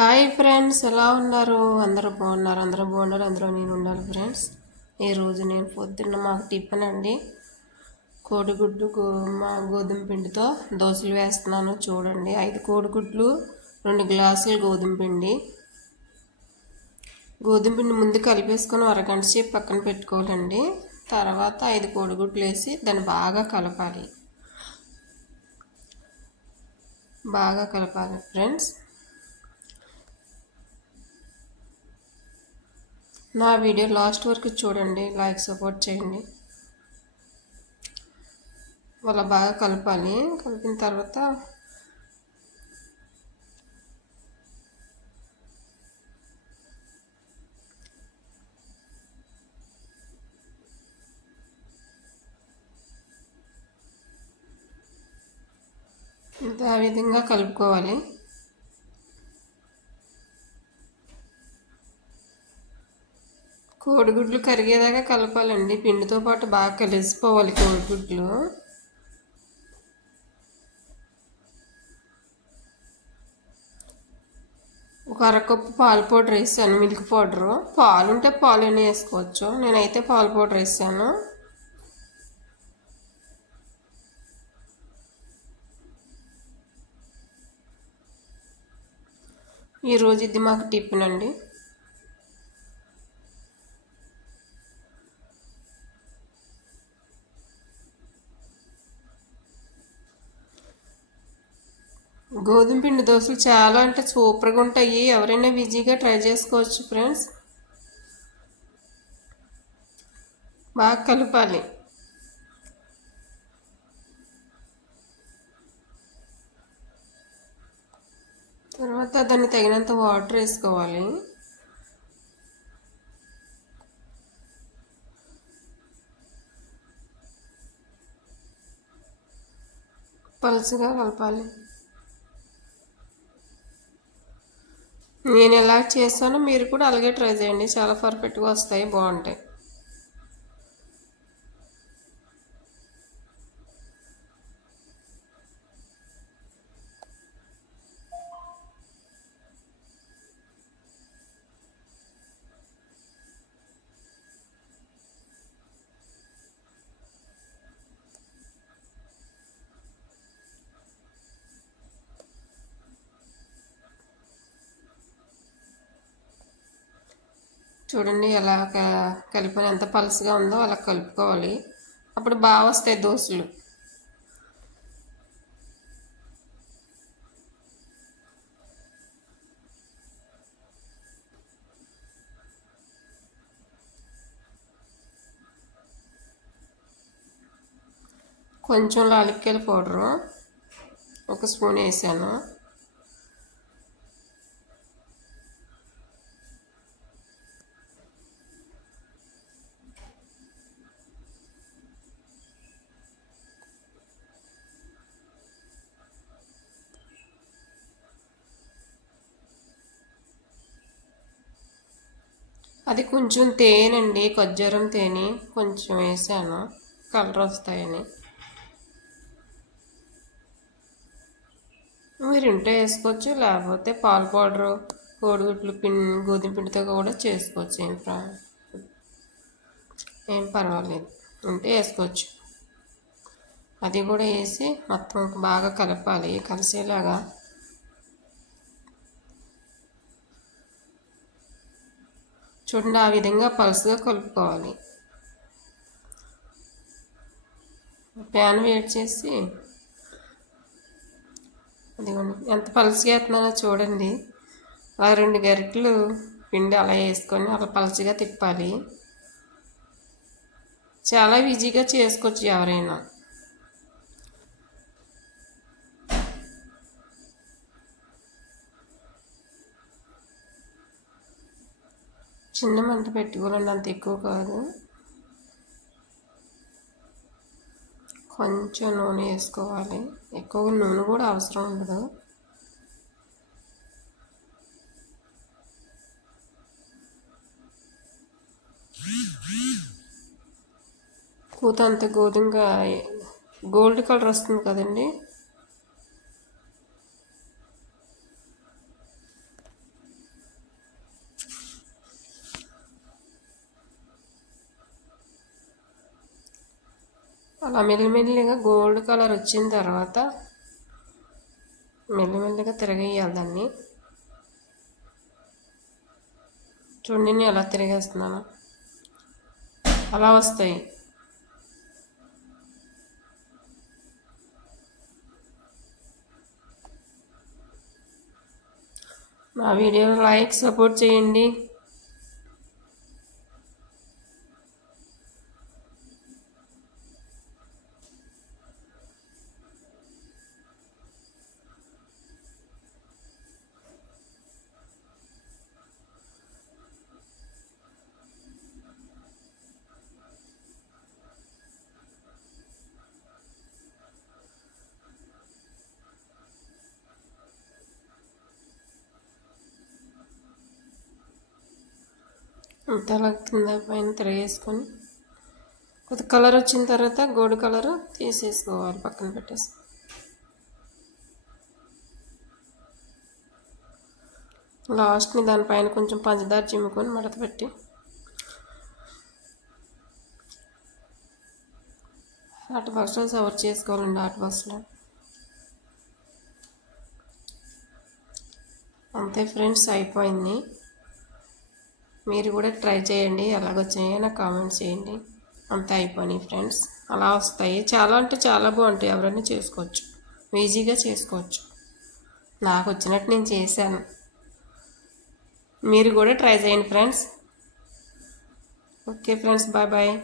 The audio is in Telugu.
హాయ్ ఫ్రెండ్స్, ఎలా ఉన్నారు? అందరూ బాగున్నారు. అందులో నేను ఉండాలి ఫ్రెండ్స్. ఈరోజు నేను పొద్దున్న మాకు టిఫిన్ అండి, కోడిగుడ్డు గోధుమ పిండితో దోశలు వేస్తున్నాను. చూడండి, 5 కోడిగుడ్లు, 2 గ్లాసులు గోధుమ పిండి ముందు కలిపేసుకొని అరగంట సేపు పక్కన పెట్టుకోవాలండి. తర్వాత 5 కోడిగుడ్లు వేసి దాన్ని బాగా కలపాలి ఫ్రెండ్స్. నా వీడియో లాస్ట్ వరకు చూడండి, లైక్ సపోర్ట్ చేయండి. వాళ్ళ బాగా కలపాలి. కలిపిన తర్వాత ఆ విధంగా కలుపుకోవాలి. కోడిగుడ్లు కరిగేదాకా కలపాలండి. పిండితో పాటు బాగా కలిసిపోవాలి కోడిగుడ్లు. ఒక అరకప్పు పాల పౌడర్ వేసాను, మిల్క్ పౌడరు. పాలు ఉంటే పాలు అని వేసుకోవచ్చు, నేనైతే పాల పౌడర్ వేసాను. ఈరోజు ఇది మాకు టిఫిన్ అండి. గోధుమ పిండి దోశలు చాలా అంటే సూపర్గా ఉంటాయి. ఎవరైనా ఈజీగా ట్రై చేసుకోవచ్చు ఫ్రెండ్స్. బాగా కలపాలి. తర్వాత దాన్ని తగినంత వాటర్ వేసుకోవాలి. పలుచగా కలపాలి. నేను ఎలా చేస్తానో మీరు కూడా అలాగే ట్రై చేయండి, చాలా పర్ఫెక్ట్గా వస్తాయి, బాగుంటాయి. చూడండి ఎలా కలిపిన ఎంత పలుసుగా ఉందో అలా కలుపుకోవాలి. అప్పుడు బాగా వస్తాయి దోశలు. కొంచెం లాలిక్కాయల పౌడరు 1 స్పూన్ వేసాను. అది కొంచెం తేనండి, ఖర్జూరం తేనె కొంచెం వేసాను, కలర్ వస్తాయని. మీరు ఇంట్లో వేసుకోవచ్చు, లేకపోతే పాల పౌడరు కోడిగుడ్లు గోధుమ పిండితో కూడా చేసుకోవచ్చు. ఏం పర్వాలేదు, ఉంటే వేసుకోవచ్చు. అది కూడా వేసి మొత్తం బాగా కలపాలి, కలిసేలాగా. చూడండి, ఆ విధంగా పలుసుగా కలుపుకోవాలి. ప్యాన్ వేడి చేసి అదిగోండి ఎంత పలుసుగా వేస్తున్నానో చూడండి. అలా 2 గరిటెలు పిండి అలా వేసుకొని అలా పలుచగా తిప్పాలి. చాలా ఈజీగా చేసుకోవచ్చు ఎవరైనా. చిన్న మంట పెట్టుకోవాలండి, అంత ఎక్కువ కాదు. కొంచెం నూనె వేసుకోవాలి, ఎక్కువ నూనె కూడా అవసరం ఉండదు. కూత అంత గోధుమగా గోల్డ్ కలర్ వస్తుంది కదండి. అలా మెల్లిమెల్లిగా గోల్డ్ కలర్ వచ్చిన తర్వాత మెల్లిమెల్లిగా తిరగేయాలి దాన్ని. చూడండి నేను ఎలా తిరిగేస్తున్నాను, అలా వస్తాయి. నా వీడియో లైక్ సపోర్ట్ చేయండి. అంతలా కింద పైన తిరగేసుకొని కొద్ది కలర్ వచ్చిన తర్వాత గోల్డ్ కలర్ తీసేసుకోవాలి, పక్కన పెట్టేసి. లాస్ట్ని దానిపైన కొంచెం పంచదార చిమ్ముకొని మడత పెట్టి హాట్ బాక్స్లో సర్వ్ చేసుకోవాలండి. హాట్ బాక్స్లో అంతే ఫ్రెండ్స్, అయిపోయింది. మీరు కూడా ట్రై చేయండి, ఎలాగొచ్చాయో నాకు కామెంట్స్ చేయండి. అంతే అయిపోయినాయి ఫ్రెండ్స్, అలా వస్తాయి. చాలా అంటే చాలా బాగుంటాయి, ఎవరైనా చేసుకోవచ్చు, ఈజీగా చేసుకోవచ్చు. నాకు వచ్చినట్టు నేను చేశాను, మీరు కూడా ట్రై చేయండి friends. Okay friends, bye bye.